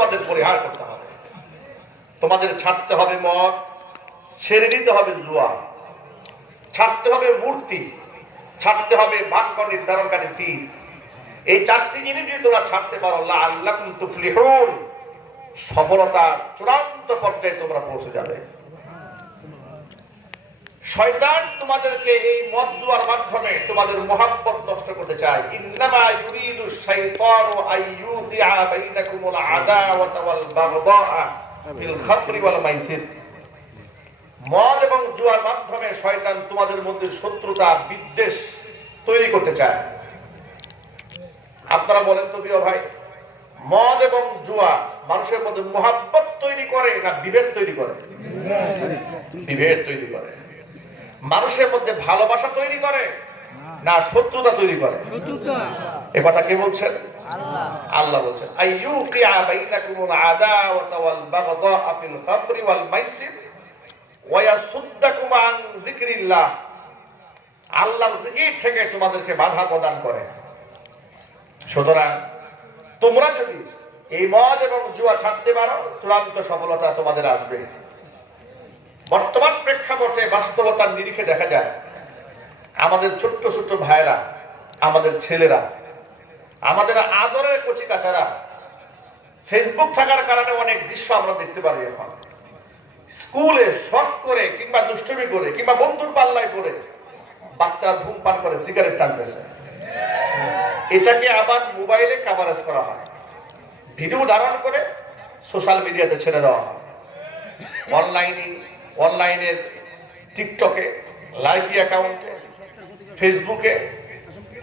তোমাদের পরিহার করতে হবে। তোমাদের ছাড়তে হবে মদ, ছেড়ে দিতে হবে জুয়া, ছাড়তে হবে মূর্তি, ছাড়তে হবে বাক্য নির্ধারণকারী তীর। এই চারটি জিনিস যদি তোমরা ছাড়তে পারো, লাআল্লাকুম তুফলিহুন, সফলতার চূড়ান্ত পর্যায়ে তোমরা পৌঁছে যাবে। শয়তান তোমাদেরকে এই মদ জুয়ার মাধ্যমে তোমাদের মুহাব্বত নষ্ট করতে চায়। ইন্নামা ইউরিদু শাইতানু আইয়ুদিআ বাইনাকুমুল আদাওয়াতা ওয়াল বাগদাআ ফিল খামরি ওয়াল মাইসির। মদ এবং জুয়ার মাধ্যমে শয়তান তোমাদের মধ্যে শত্রুতা, বিদ্বেষ তৈরি করতে চায়। আপনারা বলেন তো প্রিয় ভাই, মদ এবং জুয়া মানুষের মধ্যে মুহাব্বত তৈরি করে না বিভেদ তৈরি করে? বিভেদ তৈরি করে। মানুষের মধ্যে ভালোবাসা তৈরি করে না শত্রুতা তৈরি করে? এ কথা কে বলছেন? আল্লাহ বলছেন, আইয়ুকিআ বাইনাকুমুল আদাওয়াতা ওয়াল বাগদাআ ফিল খামরি ওয়াল মাইসির ওয়া ইয়াসুদ্দাকুম আন যিকরিল্লাহ। আল্লাহর জিকির থেকে তোমাদেরকে বাধা প্রদান করে। সুতরাং তোমরা যদি এই মদ এবং জুয়া ছাড়তে পারো, চূড়ান্ত সফলতা তোমাদের আসবে। বর্তমান প্রেক্ষাপটে বাস্তবতার নিরিখে দেখা যায় আমাদের ছোট্ট ছোট্ট ভাইরা, আমাদের ছেলেরা, আমাদের আদরের কচি কাচারা ফেসবুক থাকার কারণে অনেক দৃশ্য আমরা দেখতে পারি। এখন স্কুলে শর্ট করে কিংবা দুষ্টুমি করে কিংবা বন্ধুর পাল্লায় করে বাচ্চা ধূমপান করে, সিগারেট টানতেছে। এটাকে আবার মোবাইলে কভারেজ করা হয়, ভিডিও ধারণ করে সোশ্যাল মিডিয়াতে ছেড়ে দেওয়া হয়। অনলাইনে টিকটকে, লাইভি অ্যাকাউন্টে, ফেসবুকে,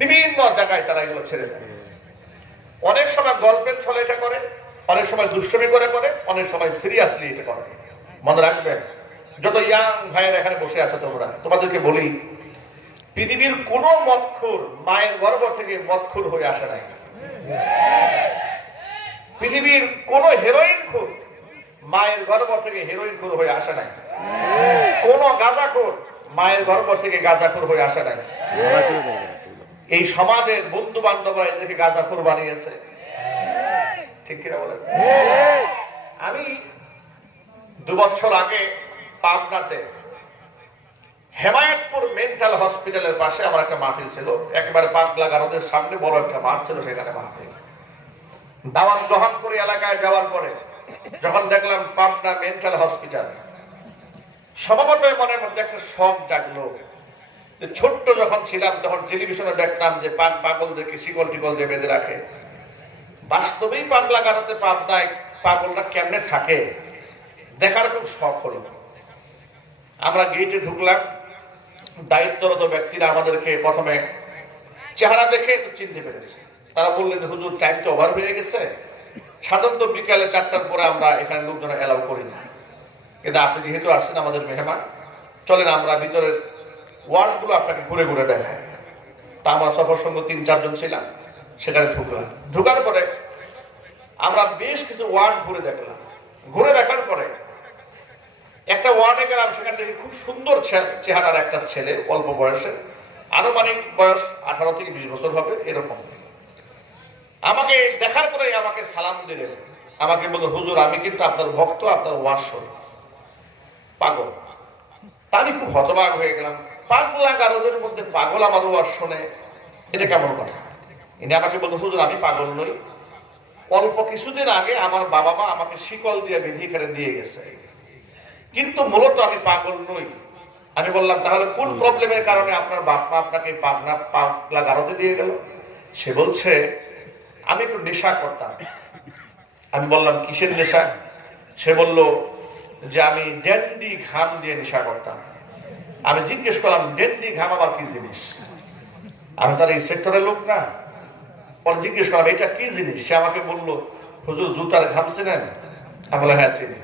বিভিন্ন জায়গায় তারা এগুলো ছেড়ে দেয়। অনেক সময় গল্পের ছলে এটা করে, অনেক সময় দুষ্টমি করে, অনেক সময় সিরিয়াসলি এটা করে। মনে রাখবেন, যত ইয়াং ভাইয়ের এখানে বসে আছো তোমরা, তোমাদেরকে বলি, পৃথিবীর কোন মদখোর মায়ের গর্ভ থেকে মদখোর হয়ে আসে নাই। পৃথিবীর কোন হেরোইন খোর মায়ের গর্ভ থেকে হেরোইন খোর হয়ে আসে নাই। কোন গাঁজাখোর মায়ের গর্ভ থেকে গাঁজাখোর হয়ে আসে নাই। এই সমাজের বন্ধু বান্ধবরা এদেরকে গাঁজাখোর বানিয়েছে। ঠিক কিনা বলেন? আমি 2 বছর আগে পাবনাতে হেমায়তপুর মেন্টাল হসপিটালের পাশে আমার একটা মাহফিল ছিল। একেবারে পাগলা গারদের সামনে বড় একটা মাঠ ছিল, সেখানে মাহফিল। দাওয়াত গ্রহণ করে এলাকায় যাওয়ার পরে যখন দেখলাম পাবনা মেন্টাল হসপিটাল, স্বভাবতই মনের মধ্যে একটা শখ জাগলো। যে ছোট্ট যখন ছিলাম তখন টেলিভিশনে দেখতাম যে পাগলদেরকে শিকল টিকল দিয়ে বেঁধে রাখে। বাস্তবেই পাগলা গারদে পাবনায় পাগলরা কেমনে থাকে দেখার খুব শখ হলো। আমরা গেটে ঢুকলাম, দায়িত্বরত ব্যক্তিরা আমাদেরকে প্রথমে চেহারা দেখে একটু চিনতে পেরেছে। তারা বললেন, হুজুর টাইম তো ওভার হয়ে গেছে, সাধারণত বিকালে 4টার পরে আমরা এখানে লোকজন এলাও করি না, কিন্তু আপনি যেহেতু আসছেন আমাদের মেহমান, চলেন আমরা ভিতরের ওয়ার্ডগুলো আপনাকে ঘুরে ঘুরে দেখাই। তা আমরা সফর সঙ্গে 3-4 জন ছিলাম, সেখানে ঢুকলাম। ঢুকার পরে আমরা বেশ কিছু ওয়ার্ড ঘুরে দেখলাম। ঘুরে দেখার পরে একটা ওয়ার্ডে গেলাম, সেখান থেকে খুব সুন্দর চেহারার একটা ছেলে, অল্প বয়সের, আনুমানিক বয়স 18 থেকে 20 বছর হবে এরকম। আমাকে দেখার পরে আমাকে সালাম দিলেন। আমাকে বলল, হুজুর আমি কিন্তু আপনার ভক্ত, আপনার ওয়াজ শুনি। পাগল। আমি খুব হতবাক হয়ে গেলাম। পাগলা গারদের মধ্যে পাগল আমার ওয়াজ শোনে, এটা কেমন কথা? ইনি আমাকে বলল, হুজুর আমি পাগল নই, অল্প কিছুদিন আগে আমার বাবা মা আমাকে শিকল দিয়ে বেঁধে এখানে দিয়ে গেছে, কিন্তু মূলত আমি পাগল নই। আমি বললাম, তাহলে কোন প্রবলেমের কারণে আপনার বাপ মা আপনাকে পাগলা গারদে দিয়ে গেল? সে বলছে, আমি একটু নেশা করতাম। আমি বললাম, কিসের নেশা? সে বলল যে আমি ড্যান্ডি ঘাম দিয়ে নেশা করতাম। আমি জিজ্ঞেস করলাম, ড্যান্ডি ঘাম আবার কি জিনিস? আমি তার এই সেক্টরের লোক না। পরে জিজ্ঞেস করলাম, এটা কি জিনিস? সে আমাকে বলল, হুজুর জুতার ঘাম চেনেন? আমি বললাম, হ্যাঁ চিনি।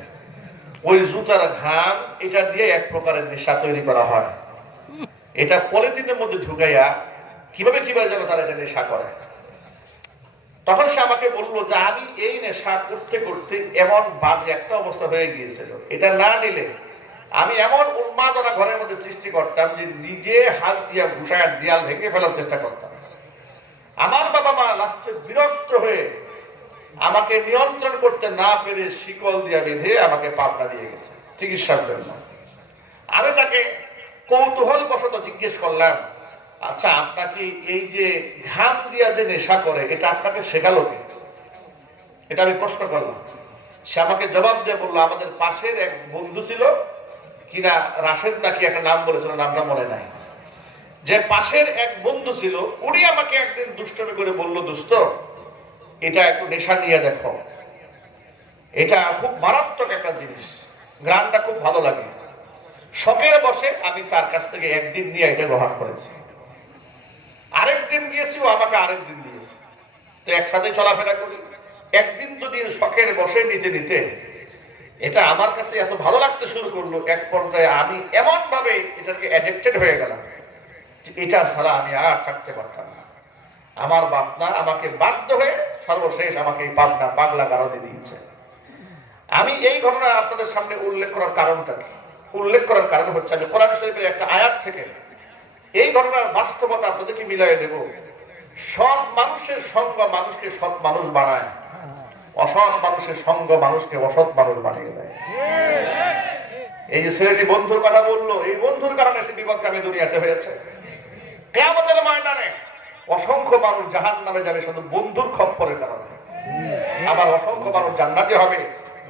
ওই জুতার ঘাম এটা দিয়ে এক প্রকারের নেশা তৈরি করা হয়। এটা পলিথিনের মধ্যে ঢুকাইয়া কিভাবে যেন তারা এটা নেশা করে। তখন সে আমাকে বললো যে আমি এই নেশা করতে করতে এমন বাজে একটা অবস্থা হয়ে গিয়েছিল, এটা না নিলে আমি এমন উন্মাদনা ঘরের মধ্যে সৃষ্টি করতাম যে নিজে হাত দিয়া ঘুষায় দেয়াল ভেঙে ফেলার চেষ্টা করতাম। আমার বাবা মা লাস্টে বিরক্ত হয়ে আমাকে নিয়ন্ত্রণ করতে না পেরে শিকল দিয়ে বেঁধে আমাকে পাবনা দিয়ে গেছে চিকিৎসার জন্য। আমি তাকে কৌতূহল বশত জিজ্ঞেস করলাম, আচ্ছা আপনাকে এই যে ঘাম দিয়া যে নেশা করে এটা আপনাকে শেখালো কে? এটা আমি প্রশ্ন করলাম। সে আমাকে জবাব দিয়ে বললো, আমাদের পাশের এক বন্ধু ছিল, কিনা রাশেদ নাকি একটা নাম বলেছিল, নামটা মনে নাই, যে পাশের এক বন্ধু ছিল, উনি আমাকে একদিন দুষ্টমি করে বলল, দোস্ত এটা একটু নেশা নিয়ে দেখো, এটা খুব মারাত্মক একটা জিনিস, গ্রামটা খুব ভালো লাগে। শখের বসে আমি তার কাছ থেকে একদিন নিয়ে এটা গ্রহণ করেছি, আরেকদিন গিয়েছি, ও আমাকে আরেকদিন দিয়েছে, তো একসাথে চলাফেরা করি। একদিন যদি শখের বসে নিতে নিতে এটা আমার কাছে এত ভালো লাগতে শুরু করলো, এক পর্যায়ে আমি এমন ভাবে এটাকে অ্যাডিক্টেড হয়ে গেলাম, এটা ছাড়া আমি আর থাকতে পারতাম না। আমার বাপনা আমাকে বাধ্য হয়ে সর্বশেষ আমাকে এই পাগলা গারদে দিয়েছে। আমি এই ঘটনা আপনাদের সামনে উল্লেখ করার কারণটা কি? উল্লেখ করার কারণ হচ্ছে, আমি কোরআন শরীফের একটা আয়াত থেকে এই ঘটনার বাস্তবতা আপনাদেরকে মিলাই দেব। সৎ মানুষের সঙ্গ মানুষকে সৎ মানুষ বানায়, অসৎ মানুষের সঙ্গ মানুষকে অসৎ মানুষ বানিয়ে দেয়। এই যে ছেলেটি বন্ধুর কথা বললো, এই বন্ধুর কারণে সে বিপদগামী দুনিয়াতে হয়েছে। কিয়ামতের ময়দানে অসংখ্য মানুষ জাহান্নামে যাবে শুধু বন্ধুর খপ্পরের কারণে, আবার অসংখ্য মানুষ জান্নাতে হবে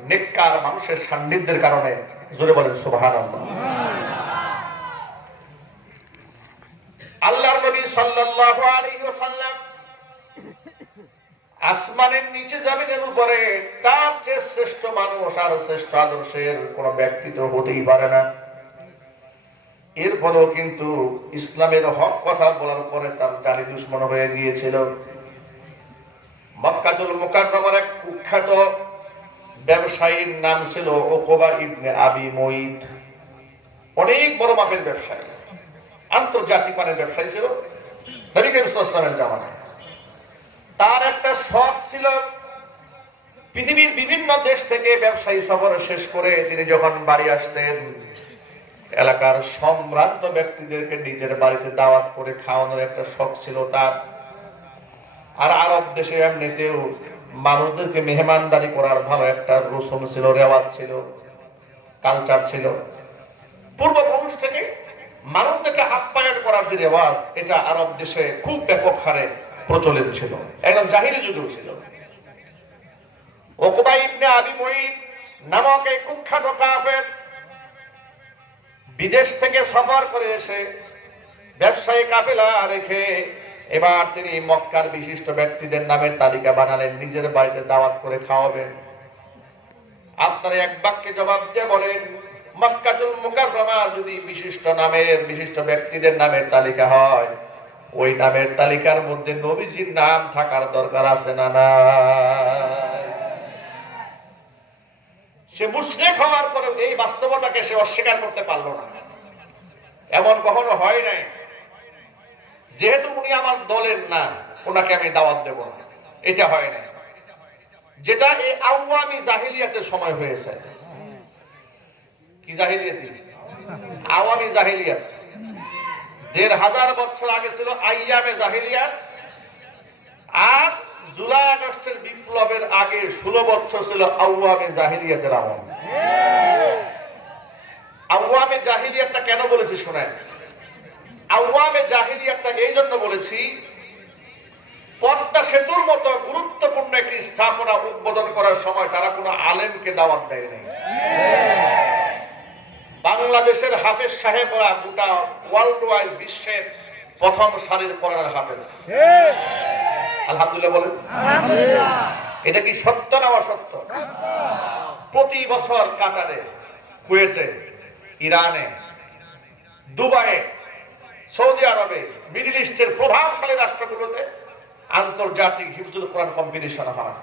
নেককার মানুষের সান্নিধ্যের কারণে। জোরে বলেন সুবহানাল্লাহ। আল্লাহর নবী সাল্লাল্লাহু আলাইহি ওয়াসাল্লাম আসমানের নিচে জমিনের উপরে তার যে শ্রেষ্ঠ মানুষ আর শ্রেষ্ঠ আদর্শের কোন ব্যক্তি তো হতেই পারে না। এরপরেও কিন্তু ইসলামের হক কথা বলার পরে তার জানি দুশ্মন হয়ে গিয়েছিল। মক্কাতুল মুকাররমার এক কুখ্যাত ব্যবসায়ীর নাম ছিল উকবা ইবনে আবি মুইত। অনেক বড় মাপের ব্যবসায়ী, আন্তর্জাতিক মানের ব্যবসায়ী ছিল নবী করিম সাল্লাল্লাহু আলাইহি ওয়াসাল্লামের জামানায়। তার একটা শখ ছিল, পৃথিবীর বিভিন্ন দেশ থেকে ব্যবসায়ী সফর শেষ করে তিনি যখন বাড়ি আসতেন, এলাকার সম্ভ্রান্ত ব্যক্তিদেরকে নিজের বাড়িতে দাওয়াত করে খাওয়ানোর একটা শখ ছিল তার। আর আরব দেশে এমনিতেও মানুষদেরকে মেহমানদারি করার ভালো একটা রসুম ছিল, রেওয়াজ ছিল, কালচার ছিল। পূর্বপুরুষ থেকে মানুষদেরকে আপ্যায়ন করার যে রেওয়াজ, এটা আরব দেশে খুব ব্যাপক হারে প্রচলিত ছিল, একদম জাহিলি যুগেও ছিল। উকবা ইবনে আবি মুইত নামক এই কুখ্যাত কাফের বিদেশ থেকে সফর করে এসে ব্যবসায়ী কাফেলা রেখে এবার তিনি মক্কার বিশিষ্ট ব্যক্তিদের নামের তালিকা বানালেন, নিজের বাড়িতে দাওয়াত করে খাওয়াবেন। আপনারা এক বাক্যে জবাব দিয়ে বলেন, মক্কাতুল মুকাররমা যদি বিশিষ্ট ব্যক্তিদের নামের তালিকা হয়, ওই নামের তালিকার মধ্যে নবীজির নাম থাকার দরকার আছে না নাই? সে মুশরিক হওয়ার পরেও এই বাস্তবতাকে সে অস্বীকার করতে পারলো না। এমন কখনো হয় নাই যেহেতু উনি আমার দলের না ওনাকে আমি দাওয়াত দেব না, এটা হয় না। যেটা এই আওয়ামী জাহিলিয়াতের সময় হয়েছে। কি জাহিলিয়াতি? আওয়ামী জাহিলিয়াত। ১৫০০ বছর আগে ছিল আইয়ামে জাহিলিয়াত, আর জুলাই আগস্টের বিপ্লবের আগে ১৬ বছর ছিল আওয়ামী জাহিলিয়াতের আমল। আওয়ামী জাহিলিয়াতটা কেন বলেছি শোনেন। আওয়ামী জাহিলিয়াতটা এই জন্য বলেছি, পদ্মা সেতুর মতো গুরুত্বপূর্ণ একটি স্থাপনা উদ্বোধন করার সময় তারা কোনো আলেমকে দাওয়াত দেয়নি। বাংলাদেশের হাফেজ সাহেবরা গোটা ওয়ার্ল্ড ওয়াইড বিশ্বের প্রথম সারির কোরআনের হাফেজ। আলহামদুলিল্লাহ বলেন। এটা কি সত্য না অসত্য? প্রতি বছর কাতারে, কুয়েটে, ইরানে, দুবাইয়ে, সৌদি আরবে, মিডল ইস্টের প্রভাবশালী রাষ্ট্রগুলোতে আন্তর্জাতিক হিফজুল কোরআন কম্পিটিশন হয়।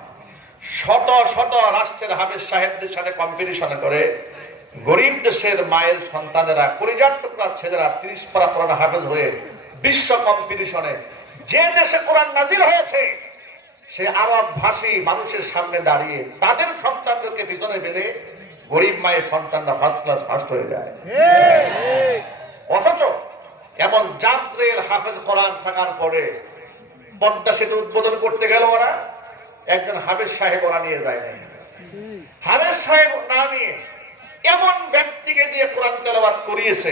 শত শত রাষ্ট্রের হাফেজ সাহেবদের সাথে কম্পিটিশন করে গরিব দেশের মায়ের সন্তানেরা, কলিজার টুকরা ছেলেরা ৩০ পারা কোরআন হাফেজ হয়ে বিশ্ব কম্পিটিশনে যে দেশে কোরআন নাজিল হয়েছে সে আরব ভাষী মানুষের সামনে দাঁড়িয়ে তাদের সন্তানদেরকে পিছনে ফেলে গরিব মায়ের সন্তানরা ফার্স্ট ক্লাস ফার্স্ট হয়ে যায়। অথচ এমন জাদ্রেল হাফেজ কোরআন থাকার পরে পদ্মা সেতু উদ্বোধন করতে গেল ওরা, একজন হাফেজ সাহেব ওরা নিয়ে যায় নাই। হাফেজ সাহেব না নিয়ে এমন ব্যক্তিকে দিয়ে কোরআন তেলাওয়াত করিয়েছে